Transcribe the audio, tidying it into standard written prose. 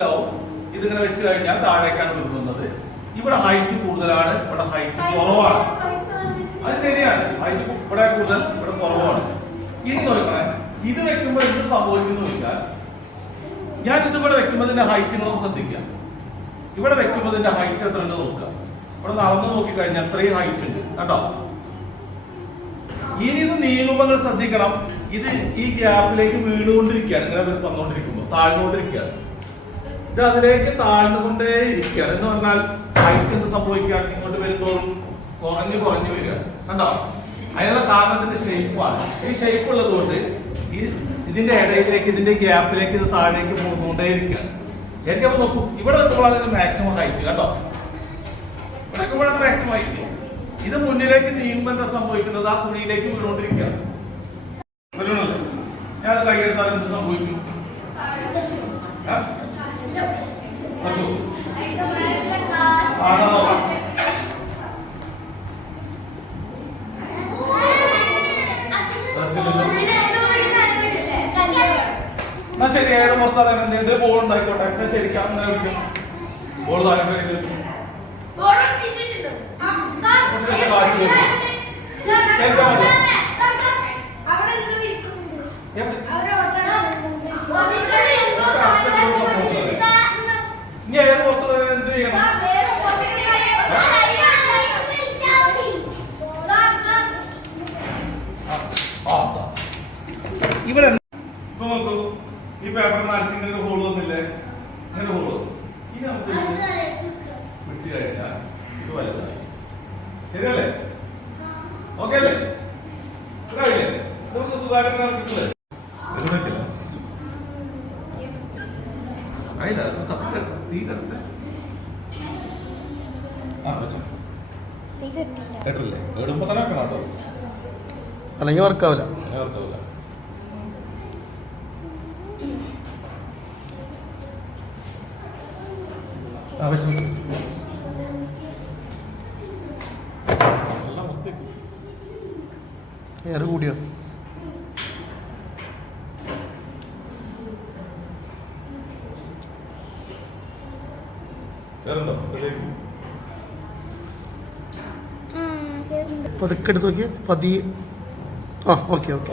ഇതിങ്ങനെ വെച്ച് കഴിഞ്ഞാൽ താഴേക്കാണ് വീഴുന്നത്. ഇവിടെ ഹൈറ്റ് കൂടുതലാണ്, ഇവിടെ ഹൈറ്റ് കുറവാണ്. അത് ശരിയാണ്, ഹൈറ്റ് ഇവിടെ കൂടുതൽ, ഇവിടെ കുറവാണ്. ഇനി നോക്കണേ, ഇത് വെക്കുമ്പോൾ എന്ത് സംഭവിക്കുന്നു വെച്ചാൽ, ഞാൻ ഇതിവിടെ വെക്കുമ്പോൾ ഇതിന്റെ ഹൈറ്റ് നിങ്ങൾ ശ്രദ്ധിക്കാം. ഇവിടെ വെക്കുമ്പോൾ ഇതിന്റെ ഹൈറ്റ് എത്ര ഉണ്ട് നോക്കുക. ഇവിടെ നടന്നു നോക്കിക്കഴിഞ്ഞാൽ അത്രയും ഹൈറ്റ് ഉണ്ട് കേട്ടോ. ഇനി ഇത് നീങ്ങുമ്പോൾ ശ്രദ്ധിക്കണം, ഇത് ഈ ഗ്യാപ്പിലേക്ക് വീണുകൊണ്ടിരിക്കുകയാണ്. ഇങ്ങനെ വന്നുകൊണ്ടിരിക്കുമ്പോൾ താഴ്ന്നുകൊണ്ടിരിക്കുകയാണ്. ഇത് അതിലേക്ക് താഴ്ന്നുകൊണ്ടേ ഇരിക്കുകയാണ്. എന്ന് പറഞ്ഞാൽ ഹൈറ്റ് എന്ത് സംഭവിക്കുകയാണ്, ഇങ്ങോട്ട് വരുമ്പോൾ കുറഞ്ഞു കുറഞ്ഞു വരികയാണ് കണ്ടോ. അതിനുള്ള കാരണം ഇതിന്റെ ഷേപ്പാണ്. ഈ ഷേപ്പ് ഉള്ളത് കൊണ്ട് ഇതിന്റെ ഇടയിലേക്ക്, ഇതിന്റെ ഗ്യാപ്പിലേക്ക് ഇത് താഴേക്ക് പോകുന്നോണ്ടേ ഇരിക്കുകയാണ്. ശരിക്കും നോക്കൂ, ഇവിടെ നിൽക്കുമ്പോഴാണ് ഇതിന്റെ മാക്സിമം ഹൈറ്റ് കണ്ടോ. ഇവിടെ നിൽക്കുമ്പോഴാണ് മാക്സിമം ഹൈറ്റ്. ഇത് മുന്നിലേക്ക് നീങ്ങുമ്പോൾ എന്താ സംഭവിക്കുന്നത്, ആ കുഴിയിലേക്ക് വീണുകൊണ്ടിരിക്കുകയാണ്. വീണല്ലേ, ഞാൻ കൈയെടുത്താൽ എന്ത് സംഭവിക്കും? എന്നാ ശരി, ഏഴ് പുറത്താണ് എന്ത് ബോൾ ഉണ്ടായിക്കോട്ടെ. ശരിക്കും അങ്ങനെ വിളിക്കും, ബോൾ താല്പര്യം ഇനി ഏഴ് പുറത്ത് എന്ത് ചെയ്യണം? ഇവിടെ നോക്കൂ, ഈ പേപ്പർ നാട്ടിങ്ങനെ ഒരു ഹോൾ വന്നില്ലേ, അങ്ങനെ ഹോൾ വന്നു. ഇനി നമുക്ക് പിടിച്ചു കഴിഞ്ഞാൽ ഇത് വലുതായി. ശരിയല്ലേ? ഓക്കെ അല്ലേ? ഇതൊന്ന് സുധാകരൻ കിട്ടില്ലേ? തീ കണ്ടേ കേട്ടില്ലേ? എടുമ്പോ തന്നെ വെക്കണം കേട്ടോ, അല്ലെങ്കിൽ വർക്കാവില്ല. വർക്കാവില്ല. ഏറെ കൂടിയോ? പതുക്കെ എടുത്ത് നോക്കിയേ, പതിയെ. ആ ഓക്കെ ഓക്കെ.